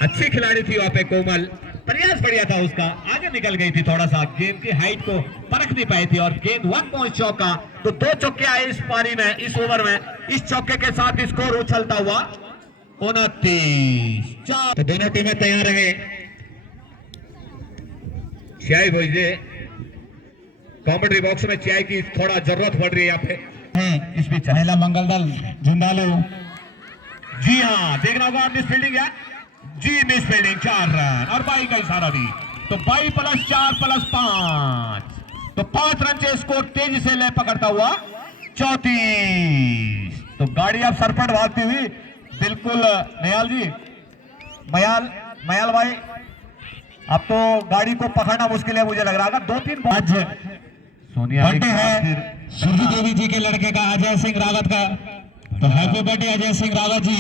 अच्छी खिलाड़ी थी वहां पे कोमल। प्रयास बढ़िया था उसका। आगे निकल गई थी थोड़ा सा। गेंद की हाइट को परख नहीं पाई थी। और गेंद 1 पॉइंट चौका। तो 2 चौके आए इस पारी में इस ओवर में। इस चौके के साथ स्कोर उछलता हुआ 29। तो दोनों टीमें तैयार रहे। चाय भोजे कॉमेंट्री बॉक्स में चाय की थोड़ा जरूरत पड़ रही है यहाँ पे। इस बीच महिला मंगल दल झुंझालू। जी हाँ देखना होगा मिस फील्डिंग है जी। मिस फील्डिंग 4 रन और 22 का इशारा दी। तो 22 + 4 + 5 तो 5 रन से स्कोर तेजी से ले पकड़ता हुआ 34। तो गाड़ी अब सरपट भागती हुई बिल्कुल नयाल जी। मयाल भाई अब तो गाड़ी को पकड़ना मुश्किल है मुझे लग रहा है। 2-3 आज सोनिया बर्थडे है सुरभि देवी जी के लड़के का अजय सिंह रावत का। तो हैप्पी बर्थडे अजय सिंह रावत जी।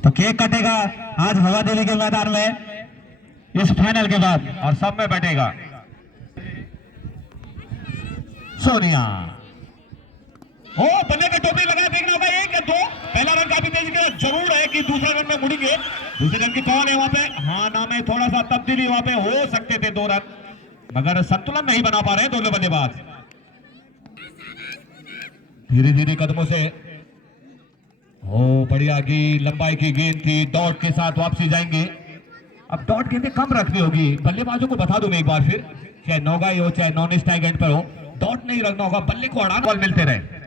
तो केक कटेगा आज हवा दिल्ली के मैदान में इस फाइनल के बाद और सब में बैठेगा सोनिया। ओ बल्ले पे टोपी लगा। देखना होगा 1 या 2। पहला रन काफी तेजी के जरूर है कि दूसरा रन में मुड़ेंगे। दूसरे रन की कौन है वहां पे। हाँ नाम है थोड़ा सा तब्दीली वहां पे हो सकते थे 2 रन मगर संतुलन नहीं बना पा रहे दोनों बल्लेबाज। धीरे धीरे कदमों से। ओ बढ़िया गेंद। लंबाई की गेंद थी। डॉट के साथ वापसी जाएंगे। अब डॉट गेंदें कम रखनी होगी। बल्लेबाजों को बता दूं मैं एक बार फिर चाहे नौगाई हो चाहे नॉन स्ट्राइक एंड पर हो डॉट नहीं रखना होगा। बल्ले को अड़ाना बॉल मिलते रहे।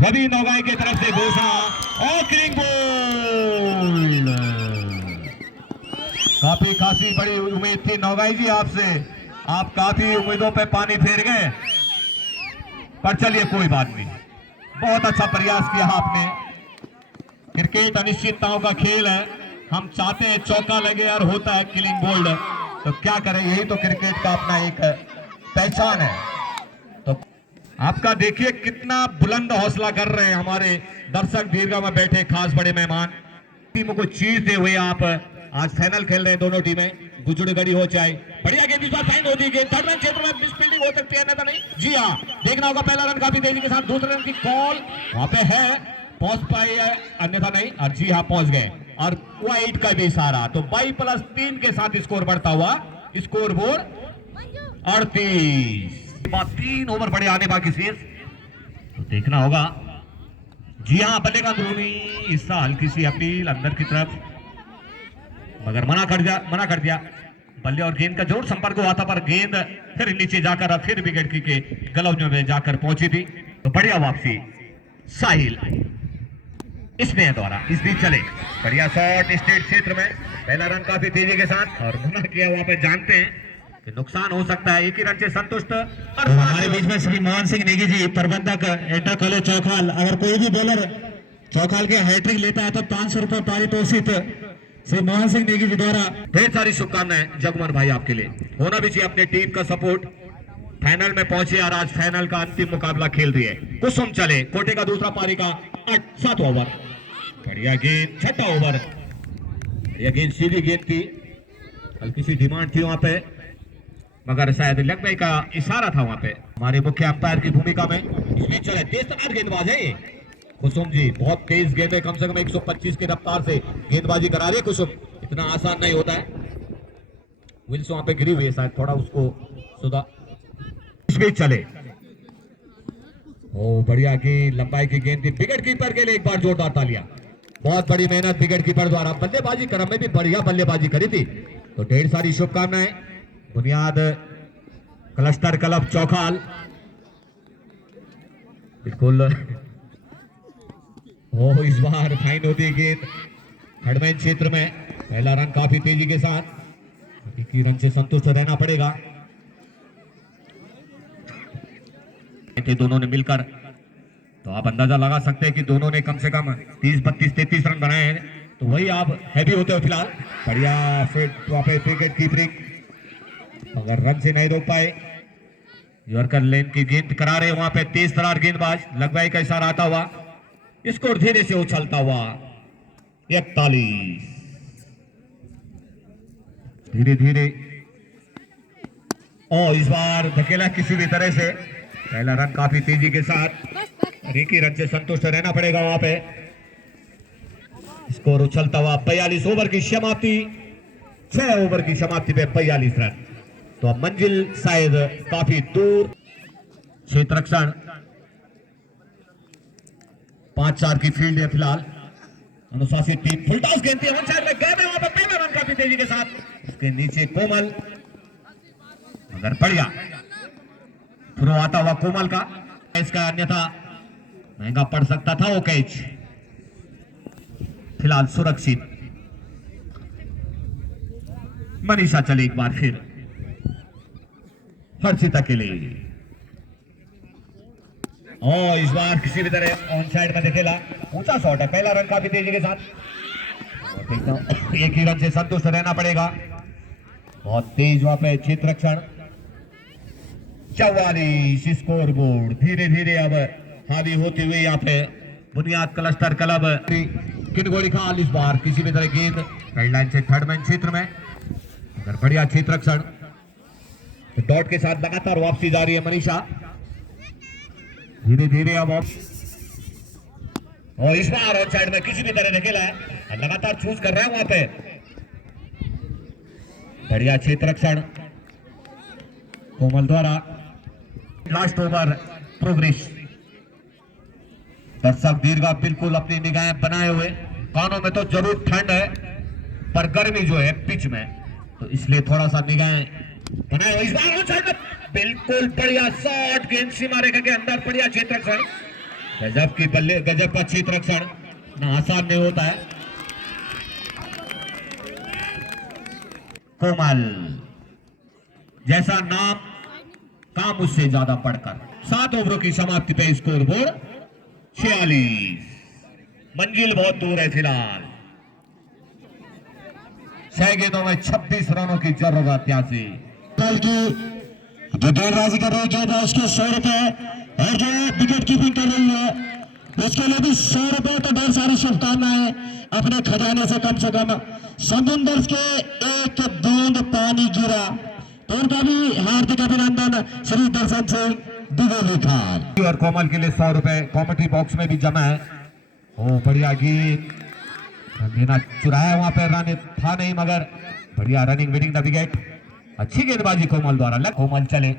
रवि नौगाई की तरफ से घोषणा और किलिंग बॉल। काफी खासी बड़ी उम्मीद थी नौगाई जी आपसे। आप काफी उम्मीदों पे पानी फेर गए पर चलिए कोई बात नहीं। बहुत अच्छा प्रयास किया आपने। क्रिकेट अनिश्चितताओं का खेल है। हम चाहते हैं चौका लगे और होता है किलिंग बोल्ड। तो क्या करें यही तो क्रिकेट का अपना एक पहचान है। तो आपका देखिए कितना बुलंद हौसला कर रहे हैं हमारे दर्शक दीर्घा में बैठे खास बड़े मेहमान। टीमों को चीज दे हुए आप आज फाइनल खेल रहे हैं दोनों टीमें। गुजरगढ़ी हो चाहे बढ़िया गेंद। इस बार साइन होती है। थर्ड रन क्षेत्र में मिस फील्डिंग हो सकती है अन्यथा नहीं। जी हाँ देखना होगा पहला रन काफी तेजी के साथ। दूसरे रन की कॉल वहां पे है। पहुंच पाई है अन्यथा नहीं। और जी हाँ पहुंच गए और वाइड का भी इशारा। तो 22 + 3 के साथ स्कोर बढ़ता हुआ स्कोर बोर्ड 38। 3 ओवर बड़े आने बाकी शेष। तो देखना होगा। जी हाँ बल्ले का अंदरूनी हिस्सा हल्की सी अपील अंदर की तरफ मगर मना कर दिया। बल्ले और गेंद का जरूर संपर्क हुआ था पर गेंद फिर नीचे जाकर फिर विकेट के ग्लव्स में जाकर पहुंची थी। तो बढ़िया वापसी साहिल इसमें द्वारा इस बीच चले। बढ़िया शॉट स्टेट क्षेत्र में। पहला रन काफी तेजी के साथ और मना किया वहां पे। जानते हैं कि नुकसान हो सकता है। 1 ही रन से संतुष्ट। और हमारे बीच में श्री मोहन सिंह नेगी जी प्रबंधक इंटर कॉलेज चौखाल। अगर कोई भी बॉलर चौखाल के हैट्रिक लेता है तो 500 रुपए पारितोषिक श्री मोहन सिंह नेगी जी द्वारा। ढेर सारी शुभकामनाएं जगमोहन भाई आपके लिए। होना भी चाहिए अपने टीम का सपोर्ट। फाइनल में पहुंचे और आज फाइनल का अंतिम मुकाबला खेल रही है। कुसुम चले कोटे का दूसरा पारी का 7 ओवर। बढ़िया गेंद 6ठा ओवर। यह गेंद सीधी गेंद थी। हल्की सी डिमांड थी वहां पे। मगर शायद लंबाई का इशारा था वहां पे हमारे मुख्य अंपायर की भूमिका में। इस बीच चले तेज तरार गेंदबाज है ये कुसुम जी, बहुत तेज गेंद है, कम से कम 125 की रफ्तार से गेंदबाजी करा रही है कुसुम, इतना आसान नहीं होता है। विल्स वहां पे गिरी हुई है, शायद थोड़ा उसको सुधा। इस बीच चले ओ बढ़िया गेंद, लंबाई की गेंद थी, विकेट कीपर के लिए एक बार जोरदार तालियां। बहुत बड़ी मेहनत विकेट कीपर द्वारा, बल्लेबाजी क्रम में भी बढ़िया बल्लेबाजी करी थी, तो ढेर सारी शुभकामनाएं। बुनियाद क्लस्टर क्लब चौखाल बिल्कुल। ओ इस बार फाइन होती गेंद हेडमैन क्षेत्र में, पहला रन काफी तेजी के साथ, की रन से संतुष्ट रहना पड़ेगा। थे दोनों ने मिलकर, तो आप अंदाजा लगा सकते हैं कि दोनों ने कम से कम 30, 32, 33 रन बनाए हैं, तो वही आप हैवी होते हो फिलहाल। बढ़िया फिट वहां पे विकेट कीपिंग, मगर रन से नहीं रोक पाए। यॉर्कर लेन की गेंद करा रहे वहां पे तेज तरार गेंदबाज, लगवाई का इशारा आता हुआ, स्कोर धीरे से उछलता हुआ 41। धीरे धीरे और इस बार धकेला किसी भी तरह से, पहला रन काफी तेजी के साथ, रिकी रन से संतुष्ट रहना पड़ेगा वहां पे। स्कोर उछलता हुआ 42 ओवर की समाप्ति, 6 ओवर की समाप्ति पे 42 रन, तो अब मंजिल शायद काफी दूर। क्षेत्र रक्षण 5-4 की फील्ड है फिलहाल, अनुशासित टीम। फुल टॉस गेंद थी, वन साइड में गए वहां पर, पहला रन काफी तेजी के साथ, उसके नीचे कोमल, मगर बढ़िया थ्रो आता हुआ कोमल का, इसका अन्यथा महंगा पड़ सकता था वो कैच, फिलहाल सुरक्षित। मनीषा चले एक बार फिर हर्षिता के लिए, और इस बार किसी भी तरह ऑन साइड में देखेला, ऊंचा शॉट है, पहला रन काफी तेजी के साथ, एक ही रन से संतुष्ट रहना पड़ेगा। बहुत तेज वहां पे क्षेत्र रक्षण, 44 स्कोर बोर्ड, धीरे धीरे अब हावी होती हुई यहाँ पे बुनियाद क्लस्टर क्लब किनगोड़ी खाल। इस बार किसी भी तरह गेंद गाइडलाइन से थर्ड मैन क्षेत्र में, अगर बढ़िया क्षेत्र रक्षण, डॉट के साथ लगातार वापसी जा रही है मनीषा, धीरे धीरे अब और इस बार आउट साइड में किसी भी तरह धकेला है, लगातार चूज कर रहे हैं वहां पे, बढ़िया क्षेत्र रक्षण कोमल द्वारा। लास्ट ओवर प्रोग्रेस, दर्शक दीर्घा बिल्कुल अपनी निगाहें बनाए हुए, कानों में तो जरूर ठंड है पर गर्मी जो है पिच में, तो इसलिए थोड़ा सा निगाहें बनाए हुए। इस बार बिल्कुल बढ़िया शॉट, गेंद सीमा रेखा के अंदर, बढ़िया क्षेत्र रक्षण, गजब की बल्ले, गजब का क्षेत्र रक्षण, ना आसान नहीं होता है। कोमल जैसा नाम, काम उससे ज्यादा पढ़कर। 7 ओवरों की समाप्ति पे स्कोर बोर्ड 46, मंजिल बहुत दूर है फिलहाल, 6 गेंदों में 26 रनों की जरूरत। यहाँ से कल की जो गेंदबाजी कर रही है उसके 100 रुपए, और जो विकेट कीपिंग कर रही है उसके लिए भी 100 रुपए, तो ढेर सारी शुभकामनाएं। अपने खजाने से कम समुद्र के एक बूंद पानी गिरा, तो उनका भी हार्दिक अभिनंदन श्री दर्शन सिंह द्विवेदी खान। और कोमल के लिए 100 रुपए कॉमेंट्री बॉक्स में भी जमा है। ओ बढ़िया गेंद, लेना चुराया वहां पे, रन था नहीं मगर बढ़िया रनिंग विनिंग द विकेट, अच्छी गेंदबाजी कोमल द्वारा। कोमल चले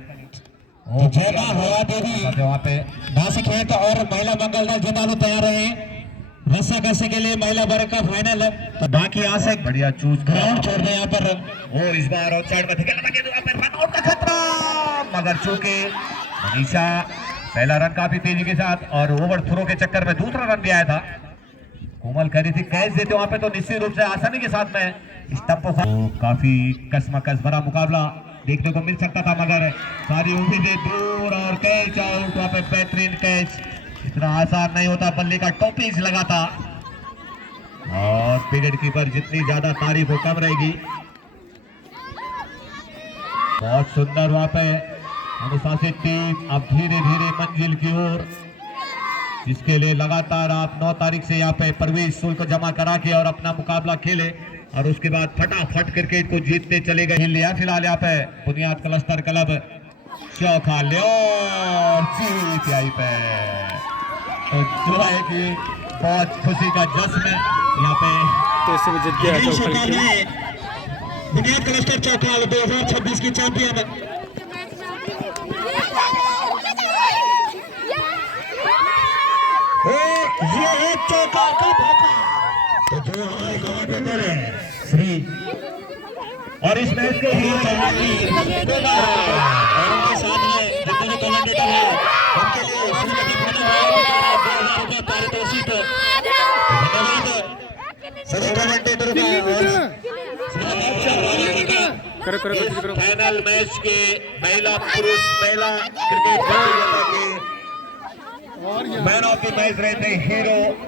हवा देवी वहां पे नासिक है, तो और महिला मंगल दल जिंदाबाद तैयार रहे रस्सा कसे के लिए महिला वर्ग का फाइनल है, तो बाकी यहाँ से बढ़िया चूज ग्राउंड छोड़ रहे यहाँ पर। और इस बार आउटसाइड में रन आउट का खतरा, मगर चूंकि मनीषा पहला रन काफी तेजी के साथ, और ओवर थ्रो के चक्कर में दूसरा रन भी आया था। कोमल कह रही थी कैच देते वहां पे, तो निश्चित रूप से आसानी के साथ में स्टंप को काफी कसमकस भरा मुकाबला देखने को मिल सकता था, मगर सारी उम्मीदें दूर, और कैच आउट वहां पे, बेहतरीन कैच, इतना आसान नहीं होता, बल्ले का टॉपिंग लगा था, और विकेट कीपर जितनी ज्यादा तारीफ हो कम रहेगी। बहुत सुंदर वहां पे अनुशासित टीम अब धीरे धीरे मंजिल की ओर, जिसके लिए लगातार आप 9 तारीख से यहाँ पे प्रवेश शुल्क जमा करा के और अपना मुकाबला खेले, और उसके बाद फटाफट क्रिकेट को जीतते चले गए लिया फिलहाल यहाँ पे बुनियाद क्लस्टर क्लब चौका लिया जीत आई पे। तो जो है कि बहुत खुशी का जश्न यहाँ पे तो इससे भी जीत गया चौखाल की टीम। बुनियाद क्लस्टर चौखाल 2026 की चैंपियन। ये है चौका का धोखा। तो जो हमारे कमेंटेटर है श्री और इस मैच के हीरो और उनके साथ में जितने भी कमेंटेटर हैं उनके लिए पारितोषिक धन्यवाद सभी कमेंटेटर करो। फाइनल मैच के महिला पुरुष महिला क्रिकेट प्रतियोगिता के मैन ऑफ द मैच रहते हीरो